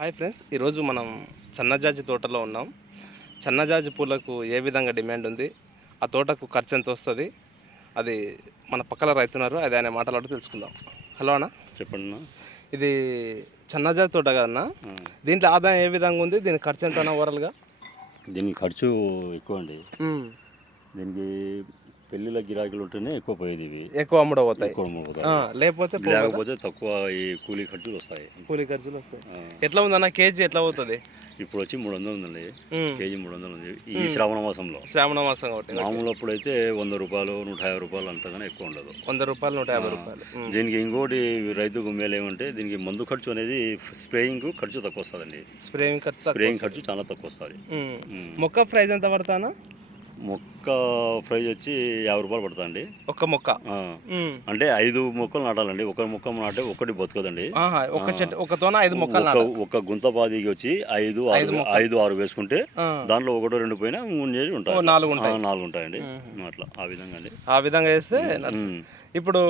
Hi friends, ఈరోజు మనం సన్నజాజి తోటలో ఉన్నాం. సన్నజాజి పూలకు ఏ విధంగా డిమాండ్ ఉంది, ఆ తోటకు ఖర్చు ఎంత వస్తుంది, అది మన పక్కల రైతున్నారు, అది ఆయన మాటలాడుతూ తెలుసుకుందాం. హలో అన్న, చెప్పండి అన్న. ఇది సన్నజాజి తోట కదన్నా, దీంట్లో ఆదాయం ఏ విధంగా ఉంది, దీని ఖర్చు ఎంత అన్న ఓవరాల్గా? దీనికి ఖర్చు ఎక్కువ అండి. దీనికి పెళ్ళిళ్ళ గిరాకీలు ఉంటేనే ఎక్కువ పోయేది, ఇవి ఎక్కువ అమ్ముడవుతాయి, ఎక్కువ అమ్ముడుపోతాయి. లేకపోతే తక్కువ ఈ కూలీ ఖర్చులు వస్తాయి. ఎట్లా ఉందన్న కేజీ ఎట్లా అవుతుంది? ఇప్పుడు వచ్చి 300 ఉందండి, కేజీ 300 ఉంది ఈ శ్రావణ మాసంలో. శ్రావణ మాసం కాబట్టి మామూలు అప్పుడైతే 100 రూపాయలు 150 రూపాయలు అంతగానే ఎక్కువ ఉండదు. 100 రూపాయలు 150 రూపాయలు. దీనికి ఇంకోటి రైతుకు మేలు ఏమంటే, దీనికి మందు ఖర్చు అనేది స్ప్రేయింగ్ ఖర్చు తక్కువ వస్తుందండి. స్ప్రేయింగ్ ఖర్చు చాలా తక్కువ వస్తుంది. మొక్క ప్రైస్ ఎంత పడతానా? మొక్క ప్రైజ్ వచ్చి 50 రూపాయలు పడుతుందండి ఒక్క మొక్క. అంటే 5 మొక్కలు నాటాలండి. ఒక మొక్క నాటే ఒకటి బతుకదండి. ఒక చెట్టు ఒకతోన 5 మొక్కలు. ఒక గుంత పాదికి వచ్చి 5-6 వేసుకుంటే దాంట్లో 1-2 పోయినా 3 ఉంటాయి, 4 ఉంటాయండి. అట్లా ఆ విధంగా అండి. ఆ విధంగా వేస్తే ఇప్పుడు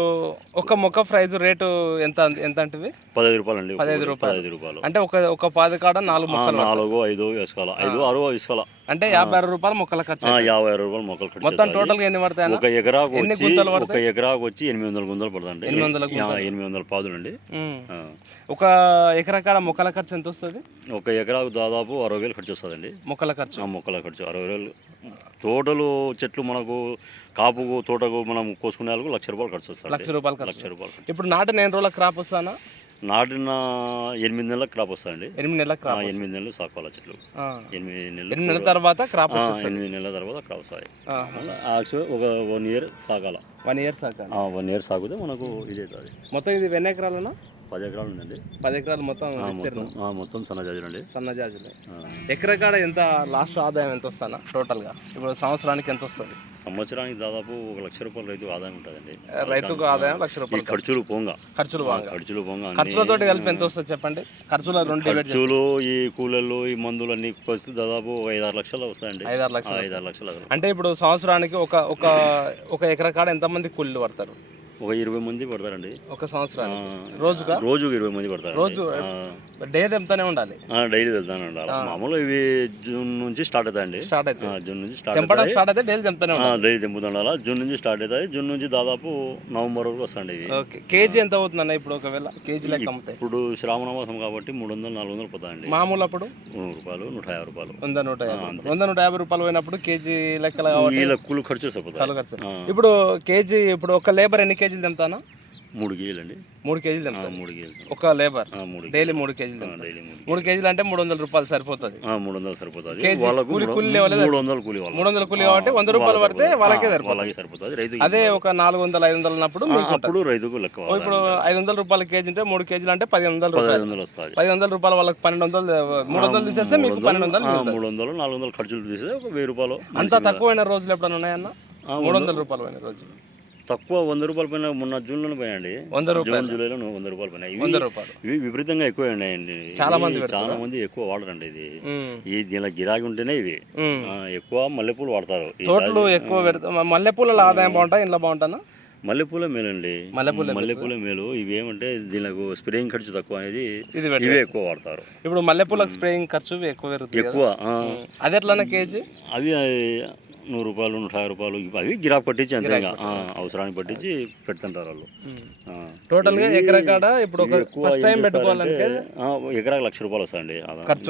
ఒక మొక్క ప్రైజ్ రేటు ఎంత ఎంత అంటే 15 రూపాయలు అండి. 15 రూపాయలు అంటే ఒక 10 కాడ 4 మొక్కలు, 4-5 వేసుకోవాలి, 5-6 వేసుకోవాలి. అంటే 56 రూపాయలు మొక్కల ఖర్చు. 56 రూపాయలు మొక్కలు ఖర్చు. మొత్తం టోటల్ గా ఎన్ని పడతాయి? ఒక ఎకరాకు వచ్చి 800 గుంతలు పడుతుంది. 800 పాదులు అండి. ఒక ఎకరా కాడ మొక్కల ఖర్చు ఎంత వస్తుంది? ఒక ఎకరాకు దాదాపు 60,000 ఖర్చు వస్తుందండి. మొక్కల ఖర్చు 60,000. తోటలు చెట్లు మనకు కాపుకు తోటకు మనం కోసుకునే వాళ్ళకు 1,00,000 రూపాయలు ఖర్చు వస్తుంది. 1,00,000 రూపాయలు. ఇప్పుడు నాటిన ఎన్ని రోజుల క్రాప్ వస్తానా? నాటిన 8 నెలల క్రాప్ వస్తుందండి. 8 నెలల క్రాప్. 8 నెలలు సాకోవాలి చెట్లు. 8 నెలల తర్వాత క్రాప్. 8 నెలల తర్వాత క్రాప్ వస్తాయి. యాక్చువల్ ఒక 1 ఇయర్ సాగాల. 1 ఇయర్ సాగాలి. 1 ఇయర్ సాగితే మనకు ఇది అవుతుంది. మొత్తం ఇది ఎన్ని ఎకరాలన్నా? 10 ఎకరాలు ఉందండి. 10 ఎకరాలు మొత్తం. మొత్తం సన్నజాజులు అండి. సన్నజాజులే. ఎకరా కాడ ఎంత లాస్ట్ ఆదాయం ఎంత వస్తానా టోటల్గా? ఇప్పుడు సంవత్సరానికి ఎంత వస్తుంది? సంవత్సరానికి దాదాపు 1,00,000 రూపాయలు రైతు ఆదాయం ఉంటుందండి. రైతుకు ఆదాయం 1,00,000 రూపాయలు. ఖర్చులు పోంగా ఖర్చులతో కలిపి ఎంత వస్తుంది చెప్పండి? ఖర్చులు ఈ కూలర్లు ఈ మందులు అన్ని దాదాపు 5-6 లక్షలు వస్తాయండి. 5-6 లక్షలు. అంటే ఇప్పుడు సంవత్సరానికి ఒక ఎకరా కాడ ఎంతమంది కూలీలు పడతారు? ఒక 20 మంది పడతారండి ఒక సంవత్సరానికి. రోజుకు 20 మంది పడతారు. రోజు డే వెళ్తానే ఉండాలి. డైలీ వెళ్తానే ఉండాలి. మామూలు ఇవి జూన్ నుంచి స్టార్ట్ అవుతాయండి. జూన్ నుంచి స్టార్ట్ అయితే డైలీ తెంపుతూ ఉండాలి. జూన్ నుంచి స్టార్ట్ అవుతాయి. జూన్ నుంచి దాదాపు నవంబర్ వరకు వస్తాయండి ఇవి. కేజీ ఎంత అవుతుందన్న ఇప్పుడు ఒకవేళ కేజీ లెక్క అమ్మితే? ఇప్పుడు శ్రావణ మాసం కాబట్టి 300-400 పోతాయండి. మామూలు అప్పుడు 100 రూపాయలు 150 రూపాయలు 100-150 రూపాయలు పోయినప్పుడు కేజీ లెక్కలు కూలి ఖర్చు సరిపోతాయి. ఇప్పుడు కేజీ ఇప్పుడు ఒక లేబర్ ఎన్ని కేజీలు తెంపుతానా? 3 కేజీలు అండి. 3 కేజీలు తెంపుతాను. 3 కేజీలు ఒక లేబర్ డైలీ 3 కేజీలు. 3 కేజీలు అంటే 300 రూపాయలు సరిపోతుంది. 300 సరిపోతుంది. 300 కూలి 300 కూలి కాబట్టి 100 రూపాయలు పడితే వాళ్ళకే సరిపోతుంది. అదే ఒక 400-500 ఉన్నప్పుడు అప్పుడు రైతుకు లెక్క. ఇప్పుడు 500 రూపాయల కేజీ అంటే 3 కేజీలు అంటే 1,500 రూపాయలు వస్తాయి. 1,500 రూపాయలు వాళ్ళకి 1,200, 300 తీసేస్తే మీకు 1,200. 400 ఖర్చులు తీసేస్తే 1,000 రూపాయలు. అంత తక్కువైన రోజులు ఎప్పుడైనా ఉన్నాయన్న? 300 రూపాయలు పోయిన రోజులు తక్కువ. 100 రూపాయలు పైన మొన్న జూన్లోనే పోయాయండి. జూన్ జూలైలో 100 రూపాయలు పోయినాయి. ఇవి విపరీతంగా ఎక్కువ ఉన్నాయండి. చాలా మంది ఎక్కువ వాడరండి ఇది. ఈ దీనిలో గిరాకీ ఉంటేనే ఇవి ఎక్కువ మల్లెపూలు వాడతారు. తోటలు ఎక్కువ పెడతారు. మల్లెపూల ఆదాయం బాగుంటా, ఇంట్లో బాగుంటానా? మల్లెపూల మేలండి. మల్లెపూల మేలు. ఇవి ఏమంటే దీనికి స్ప్రేయింగ్ ఖర్చు తక్కువ అనేది ఇవే ఎక్కువ వాడతారు. ఇప్పుడు మల్లెపూలకు స్ప్రేయింగ్ ఖర్చు ఎక్కువ. అది ఎట్లా కేజీ? అవి 100 రూపాయలు 150 రూపాయలు. అవి గిరాకు పట్టించి అంతే అవసరానికి పట్టించి పెడుతుంటారు వాళ్ళు. టోటల్ గా ఎకరా కాడ ఇప్పుడు పెట్టుకోవాలంటే ఎకరాకు 1,00,000 రూపాయలు వస్తాయండి.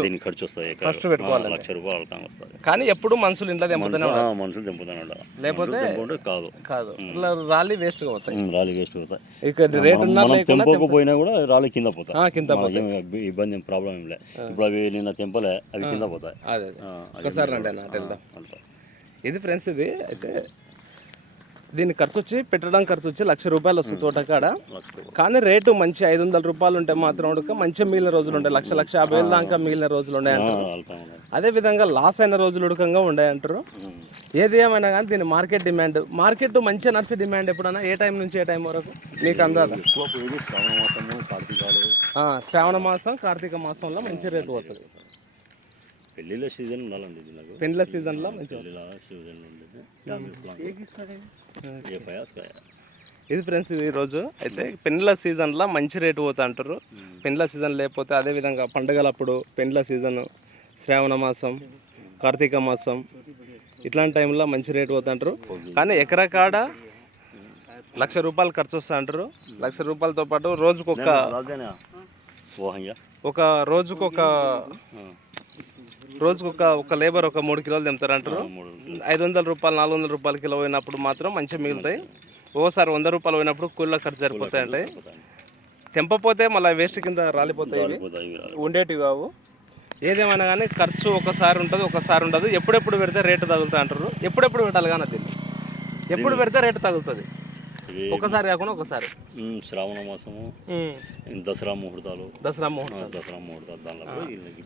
దీనికి ఖర్చు వస్తాయి. 1,00,000 రూపాయలు అవుతాం వస్తాయి. కానీ ఎప్పుడు మనుషులు ఇంట్లో మనుషులు తెంపుతానే ఉండాలి. లేకపోతే కాదు రాలి వేస్ట్ అవుతాయి. మనం తెంపకపోయినా కూడా రాళ్ళు కింద పోతాయి. ఇబ్బంది ప్రాబ్లం ఏం లేదు. ఇప్పుడు అవి నిన్న తెంపలే, అవి కింద పోతాయి. ఇది ఫ్రెండ్స్, ఇది అయితే దీని ఖర్చు వచ్చి పెట్టడం ఖర్చు వచ్చి 1,00,000 రూపాయలు వస్తుంది తోటకాడ. కానీ రేటు మంచి 500 రూపాయలు ఉంటే మాత్రం మంచిగా మిగిలిన రోజులు ఉంటాయి. 1,50,000 దాకా మిగిలిన రోజులు ఉన్నాయంటారు. అదేవిధంగా లాస్ అయిన రోజులు ఉడకంగా ఉన్నాయంటారు. ఏది ఏమైనా కానీ దీని మార్కెట్ మంచిగా నడిచే డిమాండ్ ఎప్పుడన్నా ఏ టైం నుంచి ఏ టైం వరకు మీకు అందాదా? శ్రావణ మాసం కార్తీక మాసంలో మంచి రేటు పోతుంది. పెళ్ళిళ్ళ సీజన్ ఉండాలండి. పెళ్ళిళ్ళ సీజన్లో మంచి ఇది ఫ్రెండ్స్ ఈ రోజు అయితే పెండ్ల సీజన్లో మంచి రేటు పోతా అంటారు. పెండ్ల సీజన్ లేకపోతే అదేవిధంగా పండుగలప్పుడు పెండ్ల సీజన్, శ్రావణ మాసం, కార్తీక మాసం ఇట్లాంటి టైంలో మంచి రేటు పోతా అంటారు. కానీ ఎకరా కాడ ₹1,00,000 ఖర్చు వస్తా అంటారు. ₹1,00,000తో పాటు రోజుకొక లేబర్ ఒక 3 కిలోలు తెంపుతారంటారు. ₹500 ₹400 కిలో పోయినప్పుడు మాత్రం మంచిగా మిగులుతాయి. ఓసారి ₹100 పోయినప్పుడు కూలీల ఖర్చు సరిపోతాయంటాయి. తెంపపోతే మళ్ళీ వేస్ట్ కింద రాలిపోతాయి, ఉండేటివి కావు. ఏదేమైనా కానీ ఖర్చు ఒకసారి ఉంటుంది, ఒకసారి ఉండదు. ఎప్పుడెప్పుడు పెడితే రేటు తగులుతుంది అంటారు. ఎప్పుడెప్పుడు పెట్టాలి కానీ దీన్ని ఎప్పుడు పెడితే రేటు తగులుతుంది? ఒకసారి కాకుండా ఒకసారి శ్రావణ మాసము, దసరా ముహూర్తాలు దానిలో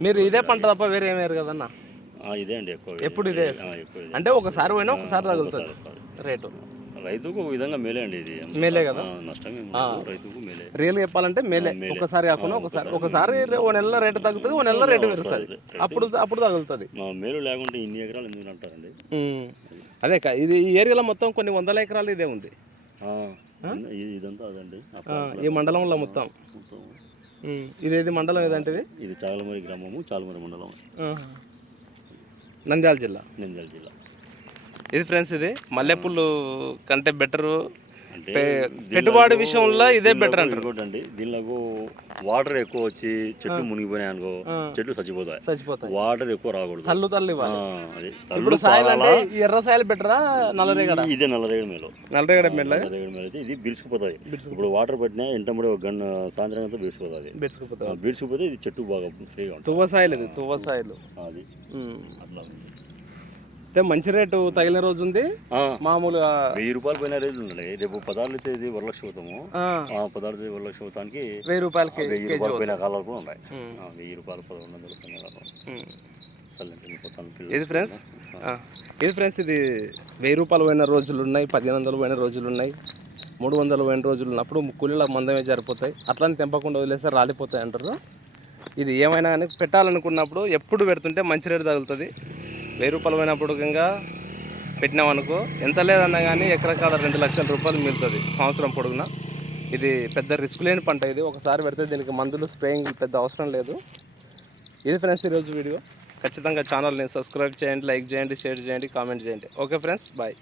మీరు ఇదే పంట తప్ప వేరే ఏం వేరు కదన్నా? ఇదే అండి ఎక్కువ. ఎప్పుడు ఇదే అంటే ఒకసారి పోయినా ఒకసారి తగులుతుంది రేటు. రైతుకు ఒక విధంగా మేలే అండి, ఇది మేలే కదా, నష్టమే రైతుకు మేలే. రియల్గా చెప్పాలంటే మేలే. ఒకసారి కాకుండా ఒకసారి ఓ నెలలో రేటు తగ్గుతుంది, ఓ నెలలో రేటు పెరుగుతుంది, అప్పుడు తగులుతుంది. మేలు లేకుంటే ఇన్ని ఎకరాలు ఎందుకు అంటారండి? అదే ఇది ఈ ఏరియాలో మొత్తం కొన్ని 100 ఎకరాలు ఇదే ఉంది. ఇదంతా అదండి ఈ మండలంలో మొత్తం. ఇదేది మండలం ఏదంటే? ఇది చాగలమరి గ్రామము, చాగలమరి మండలం, నంద్యాల జిల్లా. ఇది ఫ్రెండ్స్ ఇది మల్లెపూలు కంటే బెటరు, పెట్టుబడి విషయంలో ఇదే బెటర్ అంటారు. ఇంకోటండి, దీనిలో వాటర్ ఎక్కువ వచ్చి చెట్లు మునిగిపోయినాయి అనుకో, చెట్లు చచ్చిపోతాయి. వాటర్ ఎక్కువ రాకూడదు, తల్లి ఇప్పుడు సాయిల్ అంటే ఎర్ర సాయిల్ బెటరా నల్లరేగడ? ఇదే నల్లరేగడ మేలు. నల్లరేగడ మేలు అయితే ఇది బిరుసుకుపోతుంది. ఇప్పుడు వాటర్ పట్టినా ఎంటముడే ఒక గంట సాయంత్రం అంతా బిరుసుకుపోతే ఇది చెట్టు బాగా ఫ్రీగా ఉంటుంది. తువ్వ సాయిల్ ఇది, తువ్వ సాయిల్ అది అట్లా. అయితే మంచి రేటు తగిలిన రోజు ఉంది. మామూలుగా ₹1000 పోయిన రేట్లు ఉన్నాయి. రేపు 16 అయితే ఇది 1,00,000 అవుతాము. 16 1,00,000 అవుతానికి ₹1,000 పోయిన కాలాలు కూడా ఉన్నాయి. ₹1,000 1100 ఇది ఫ్రెండ్స్ ఇది ₹1,000 పోయిన రోజులు ఉన్నాయి, 1,500 పోయిన రోజులు ఉన్నాయి, 300 పోయిన రోజులు ఉన్నప్పుడు కూలీల మందమే సరిపోతాయి. అట్లని తెంపకుండా వదిలేస్తే రాలిపోతాయి అంటారు. ఇది ఏమైనా కానీ పెట్టాలనుకున్నప్పుడు ఎప్పుడు పెడుతుంటే మంచి రేటు తగులుతుంది. ₹1,000 పోయినప్పుడు ఇంకా పెట్టినామనుకో ఎంత లేదన్నా కానీ ఎకరకాడ ₹2,00,000 మిగులుతుంది సంవత్సరం పొడుగున. ఇది పెద్ద రిస్క్ లేని పంట. ఇది ఒకసారి పెడితే దీనికి మందులు స్ప్రేయింగ్ పెద్ద అవసరం లేదు. ఇది ఫ్రెండ్స్ ఈరోజు వీడియో. ఖచ్చితంగా ఛానల్ని సబ్స్క్రైబ్ చేయండి, లైక్ చేయండి, షేర్ చేయండి, కామెంట్ చేయండి. Okay friends, bye.